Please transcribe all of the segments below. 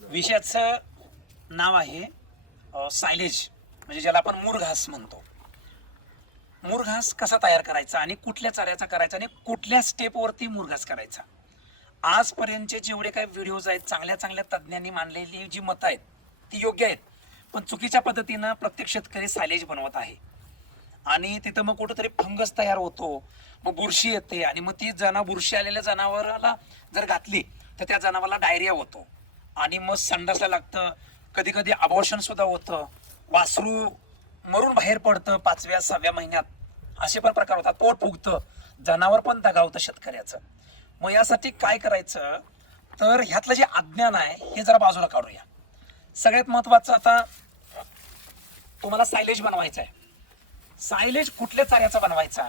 विषयाचं नाव आहे सायलेज. म्हणजे ज्याला आपण मुरघास म्हणतो. मुरघास कसा तयार करायचा आणि कुठल्या चाऱ्याचा करायचा आणि कुठल्या स्टेपवरती मुरघास करायचा? आजपर्यंतचे जेवढे काही व्हिडिओज आहेत चांगल्या चांगल्या तज्ज्ञांनी मांडलेली जी मतं आहेत ती योग्य आहेत. पण चुकीच्या पद्धतीनं प्रत्येक शेतकरी सायलेज बनवत आहे. आणि तिथं मग कुठंतरी फंगस तयार होतो मग बुरशी येते आणि मग ती जना बुरशी आलेल्या जनावराला जर घातली तर त्या जनावराला डायरिया होतो. आणि मग संडासला लागतं. कधी कधी अबॉर्शन सुद्धा होतं. वासरू मरून बाहेर पडतं पाचव्या सहाव्या महिन्यात. असे पण प्रकार होतात. पोट फुगतं. जनावर पण दगावतं शेतकऱ्याचं. मग यासाठी काय करायचं? तर ह्यातलं जे अज्ञान आहे हे जरा बाजूला काढूया. सगळ्यात महत्वाचं आता तुम्हाला सायलेज बनवायचं आहे. सायलेज कुठल्या चाऱ्याचा बनवायचा?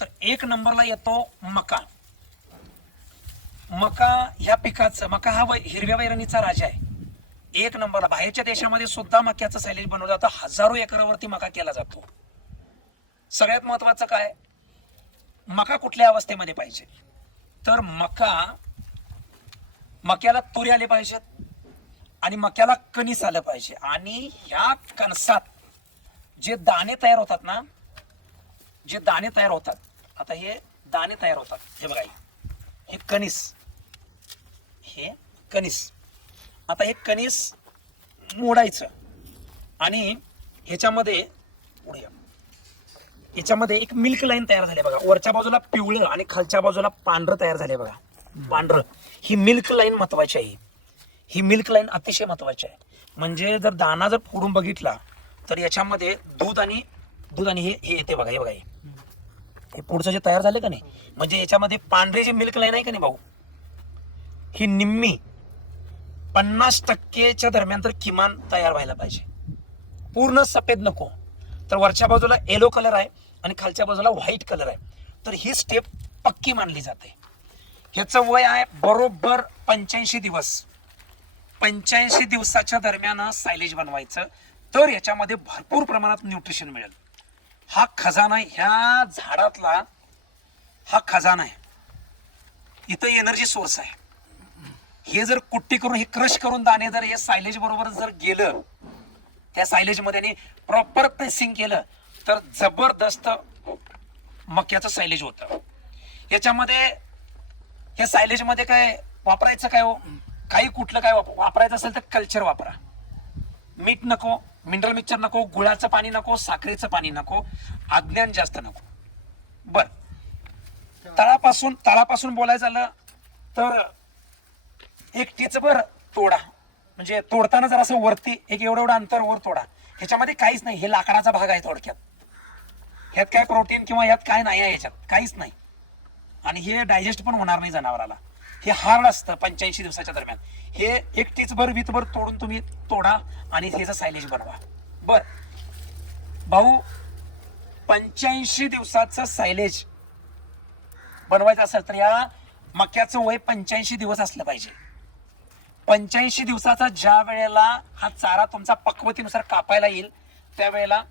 तर एक नंबरला येतो मका. मका ह्या पिकाचं मका हा वै- हिरव्या वैरणीचा राजा आहे. एक नंबरला बाहेरच्या देशामध्ये सुद्धा मक्याचं सायलेज बनवलं जातं. हजारो एकरावरती मका केला जातो. सगळ्यात महत्वाचं काय? मका कुठल्या अवस्थेमध्ये पाहिजे? तर मका मक्याला तुरी आले पाहिजेत आणि मक्याला कणीस आलं पाहिजे. आणि ह्या कणसात जे दाणे तयार होतात ना जे दाणे तयार होतात आता हे दाणे तयार होतात. हे बघा हे. हे कणीस. हे कणीस. आता हे कणीस मोडायचं. आणि ह्याच्यामध्ये पुढे याच्यामध्ये एक मिल्क लाईन तयार झाली बघा. वरच्या बाजूला पिवळं आणि खालच्या बाजूला पांढरं तयार झाले बघा. पांढरं. ही मिल्क लाईन महत्वाची आहे. ही मिल्क लाईन अतिशय महत्वाची आहे. म्हणजे जर दाना जर फोडून बघितला तर याच्यामध्ये दूध आणि दूध आणि हे हे येते बघा हे बघा हे. हे पुढचं जे तयार झालं का नाही? म्हणजे याच्यामध्ये पांढरी जी मिल्क लाईन आहे का नाही भाऊ? ही निम्मी पन्नास टक्केच्या दरम्यान तर किमान तयार व्हायला पाहिजे. पूर्ण सफेद नको. तर वरच्या बाजूला येलो कलर आहे आणि खालच्या बाजूला व्हाईट कलर आहे. तर ही स्टेप पक्की मानली जाते. ह्याचं वय आहे बरोबर पंच्याऐंशी दिवस. पंच्याऐंशी दिवसाच्या दरम्यान सायलेज बनवायचं. तर याच्यामध्ये भरपूर प्रमाणात न्यूट्रिशन मिळेल. हा खजाना ह्या झाडातला हा खजाना आहे. इथं एनर्जी सोर्स आहे. हे जर कुट्टी करून हे क्रश करून दाणे जर हे सायलेज बरोबर जर गेलं त्या सायलेजमध्ये प्रॉपर प्रेसिंग केलं तर जबरदस्त मक्याचं सायलेज होतं. याच्यामध्ये या सायलेजमध्ये काय वापरायचं काय हो? काही कुठलं काय वापरायचं असेल तर कल्चर वापरा. मीठ नको मिनरल मिक्सचर नको गुळाचं पाणी नको साखरेचं पाणी नको अज्ञान जास्त नको. बर. तळापासून तळापासून बोलायचं झालं तर एक टिचभर तोडा. म्हणजे तोडताना जर असं वरती एक एवढं एवढं अंतर वर तोडा. ह्याच्यामध्ये काहीच नाही. हे लाकडाचा भाग आहे थोडक्यात. ह्यात काय प्रोटीन किंवा यात काय नाही आहे ह्याच्यात. काहीच नाही. आणि हे डायजेस्ट पण होणार नाही जनावराला. हे हार्ड असतं पंच्याऐंशी दिवसाच्या दरम्यान. हे एक टीचभर वीतभर तोडून तुम्ही तोडा आणि ह्याचं सायलेज बनवा. बर. भाऊ पंच्याऐंशी दिवसाचं सायलेज बनवायचं असेल तर या मक्याचं वय पंच्याऐंशी दिवस असलं पाहिजे. पंच्याऐंशी दिवसाचा ज्या वेळेला हा चारा तुमचा पक्वतीनुसार कापायला येईल त्यावेळेला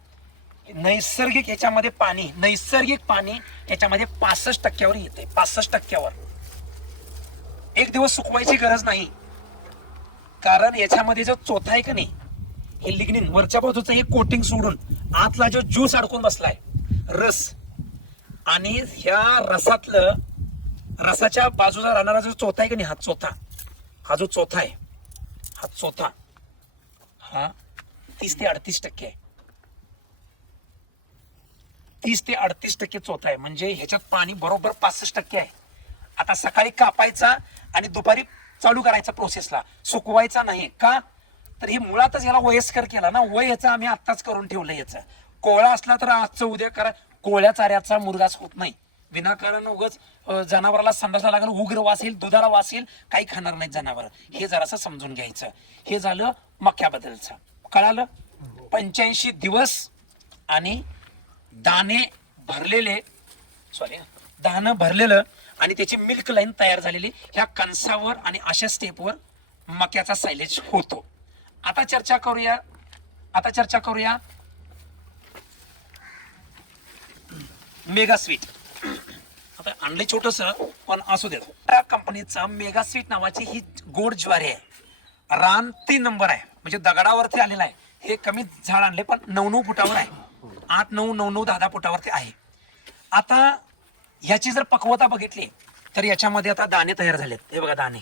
नैसर्गिक याच्यामध्ये पाणी नैसर्गिक पाणी याच्यामध्ये पासष्ट टक्क्यावर येते पासष्ट टक्क्यावर. एक दिवस सुकवायची गरज नाही. कारण याच्यामध्ये जो चोथा आहे का नाही हे लिग्निन वरच्या बाजूचं हे कोटिंग सोडून आतला जो ज्यूस अडकून बसलाय रस आणि ह्या रसातलं रसाच्या बाजूला राहणारा जो चोथा आहे का नाही हा चोथा हा जो चोथा आहे हा चोथा हा तीस ते अडतीस टक्के आहे. तीस ते अडतीस टक्के चोथा आहे. म्हणजे ह्याच्यात पाणी बरोबर पासष्ट टक्के आहे. आता सकाळी कापायचा आणि दुपारी चालू करायचा प्रोसेसला सुकवायचा नाही. का? तर हे मुळातच याला वयस्कर केला ना. वय याचं आम्ही आत्ताच करून ठेवलं याचं. कोळा असला तर आजचं उद्या करा. कोळ्या चाऱ्याचा मुरगास होत नाही. विनाकारण उगच जनावराला संडासला लागेल उग्र वास येईल दुधाला वासेल येईल काही खाणार नाहीत जनावर. हे जरासं समजून घ्यायचं. हे झालं मक्याबद्दलचं. कळालं? पंच्याऐंशी दिवस आणि दाणे भरलेले सॉरी दाणं भरलेलं आणि त्याची मिल्क लाईन तयार झालेली ह्या कणसावर आणि अशा स्टेपवर मक्याचा सायलेज होतो. आता चर्चा करूया. आता चर्चा करूया. मेगा स्वीट आता आणले छोटस पण असू देत. त्या कंपनीचा मेगा स्वीट नावाची ही गोड ज्वारी आहे. रान तीन नंबर आहे. म्हणजे दगडावरती आलेला आहे. हे कमी झाड आणले पण नऊ नऊ फुटावर आहे. आठ नऊ नऊ नऊ दहा दहा फुटावरती आहे. आता ह्याची जर पक्वता बघितली तर याच्यामध्ये आता दाणे तयार झालेत. हे बघा दाणे.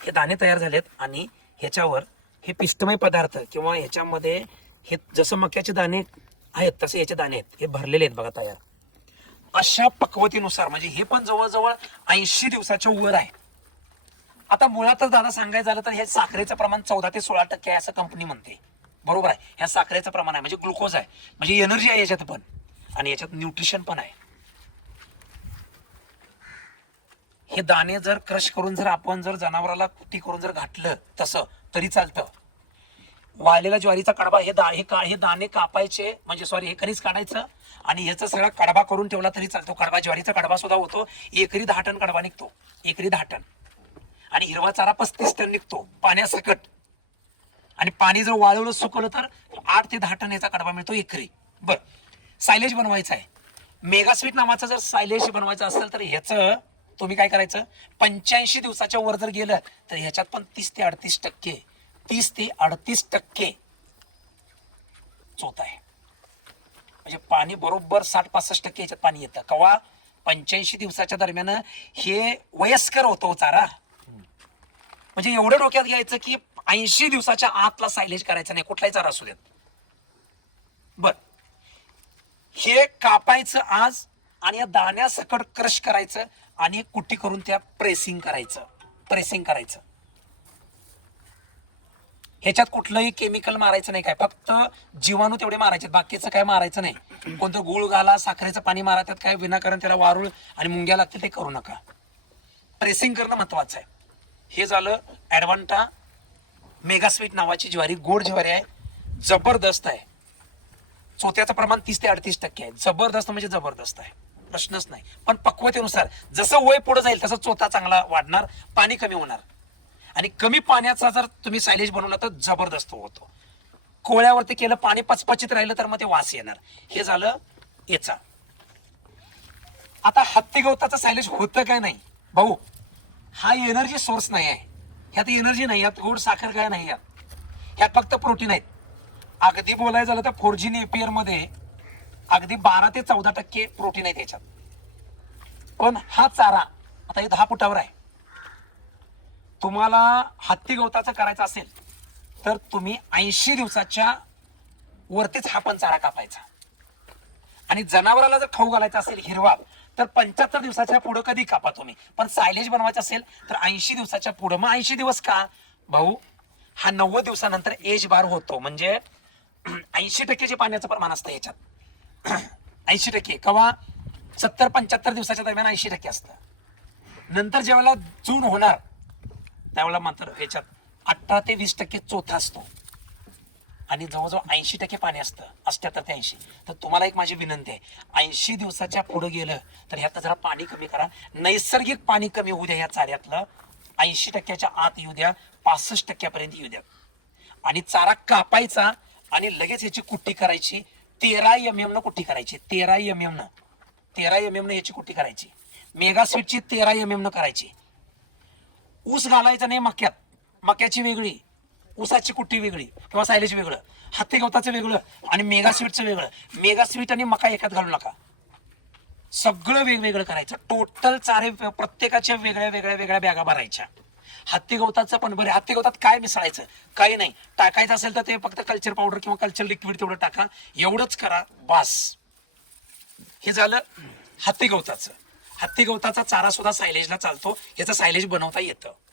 हे दाणे तयार झालेत आणि ह्याच्यावर हे पिष्टमय पदार्थ किंवा ह्याच्यामध्ये हे जसं मक्याचे दाणे आहेत तसे याचे दाणे आहेत. हे भरलेले आहेत बघा तयार. अशा पक्वतीनुसार म्हणजे हे पण जवळजवळ ऐंशी दिवसाच्या वर आहे. आता मुळातच दादा सांगायचं झालं तर हे साखरेचं प्रमाण चौदा ते सोळा टक्के आहे असं कंपनी म्हणते. बरोबर आहे? ह्या साखरेचं प्रमाण आहे म्हणजे ग्लुकोज आहे. म्हणजे एनर्जी आहे याच्यात पण. आणि याच्यात न्यूट्रिशन पण आहे. हे दाणे जर क्रश करून जर आपण जर जनावराला कुटी करून जर घातलं तसं तरी चालतं. वाळलेला ज्वारीचा कडबा हे दा हे का हे दाणे कापायचे म्हणजे सॉरी हे कणीस काढायचं आणि ह्याचा सगळा कडबा करून ठेवला तरी चालतो. कडबा ज्वारीचा कडबा सुद्धा होतो. एकरी दहा टन कडबा निघतो. एकरी दहा टन. आणि हिरवा चारा पस्तीस टन निघतो पाण्यासकट. आणि पाणी जर वाळवलं सुकवलं तर आठ ते दहा टन याचा कडबा मिळतो एकरी. बर. सायलेज बनवायचा आहे. मेगा स्वीट नावाचं जर सायलेज बनवायचं असेल तर ह्याचं तुम्ही काय करायचं? पंच्याऐंशी दिवसाच्या वर जर गेलं तर ह्याच्यात पण तीस ते अडतीस टक्के तीस ते अडतीस टक्के चोत आहे. म्हणजे पाणी बरोबर साठ पासष्ट टक्के याच्यात पाणी येतं. कवा? पंच्याऐंशी दिवसाच्या दरम्यान हे वयस्कर होतो हो चारा. म्हणजे एवढं डोक्यात घ्यायचं की ऐंशी दिवसाच्या आतला सायलेज करायचा नाही कुठलाही चारा असू देत. बर. हे कापायचं आज आणि या दाण्यासकट क्रश करायचं आणि कुट्टी करून त्या प्रेसिंग करायचं. प्रेसिंग करायचं. ह्याच्यात कुठलंही केमिकल मारायचं नाही काय. फक्त जीवाणू तेवढे मारायचे बाकीचं काय मारायचं नाही. कोणतं गुळ घाला साखरेचं पाणी मारा त्यात काय विनाकारण त्याला वारुळ आणि मुंग्या लागतील ते करू नका. प्रेसिंग करणं महत्वाचं आहे. हे झालं ॲडवांटा मेगा स्वीट नावाची ज्वारी गोड ज्वारी आहे. जबरदस्त आहे. चोत्याचं प्रमाण तीस ते अडतीस टक्के आहे. जबरदस्त म्हणजे जबरदस्त आहे. प्रश्नच नाही. पण पक्वतेनुसार जसं वय पुढे जाईल तसं चोथा चांगला वाढणार पाणी कमी होणार. आणि कमी पाण्याचा जर तुम्ही सायलेज बनवला तर जबरदस्त होतो. कोळ्यावरती केलं पाणी पचपचित राहिलं तर मग ते वास येणार. हे झालं याचा. आता हत्ती गवताचं सायलेज होतं काय नाही? भाऊ हा एनर्जी सोर्स नाही आहे. ह्यात एनर्जी नाही यात गोड साखर काय नाही यात ह्यात फक्त प्रोटीन आहेत. अगदी बोलायचं झालं तर फोर जी नेपियरमध्ये अगदी बारा ते चौदा टक्के प्रोटीन आहे त्याच्यात पण हा चारा आता हे दहा फुटावर आहे. तुम्हाला हत्ती गवताचं करायचं असेल तर तुम्ही ऐंशी दिवसाच्या वरतीच हा पण चारा कापायचा. आणि जनावराला जर खाऊ घालायचा असेल हिरवा तर पंच्याहत्तर दिवसाच्या पुढं कधी कापा तुम्ही? पण सायलेज बनवायचं असेल तर ऐंशी दिवसाच्या पुढं. मग ऐंशी दिवस का? भाऊ हा नव्वद दिवसानंतर एज बार होतो. म्हणजे ऐंशी टक्के जे पाण्याचं प्रमाण असतं याच्यात. ऐंशी टक्के. कवा? सत्तर पंच्याहत्तर दिवसाच्या दरम्यान ऐंशी टक्के असतं. नंतर ज्यावेळेला जून होणार त्यावेळेला मात्र ह्याच्यात अठरा ते वीस टक्के चोथा असतो. आणि जवळजवळ ऐंशी टक्के पाणी असतं अष्ट्याहत्तर ते ऐंशी. तर तुम्हाला एक माझी विनंती आहे ऐंशी दिवसाच्या पुढे गेलं तर ह्यात जरा पाणी कमी करा. नैसर्गिक पाणी कमी होऊ द्या या चाऱ्यातलं. ऐंशी टक्क्याच्या आत येऊ द्या पासष्ट टक्क्यापर्यंत येऊ द्या. आणि चारा कापायचा आणि लगेच याची कुट्टी करायची. तेरा एम एम न कुट्टी करायची. तेरा एम एम न. तेरा एम एम न याची कुट्टी करायची. मेगा स्वीटची तेरा एम एम न करायची. ऊस घालायचा नाही मक्यात. मक्याची वेगळी ऊसाची कुट्टी वेगळी किंवा सायलेज वेगळं हत्ती गवताचं वेगळं आणि मेगा स्वीटचं वेगळं. मेगा स्वीट आणि मका एकात घालू नका. सगळं वेगवेगळं करायचं. टोटल चारे प्रत्येकाच्या वेगळ्या वेगळ्या वेगळ्या बॅगा भरायच्या. हत्ती गवताचं पण बरे. हत्ती गवतात काय मिसळायचं? काही नाही. टाकायचं असेल तर ते फक्त कल्चर पावडर किंवा कल्चर लिक्विड तेवढं टाका. एवढंच करा. बास. हे झालं हत्ती गवताचं हत्ती गवताचा चारा सुद्धा सायलेजला चालतो याचं सायलेज बनवता येतं.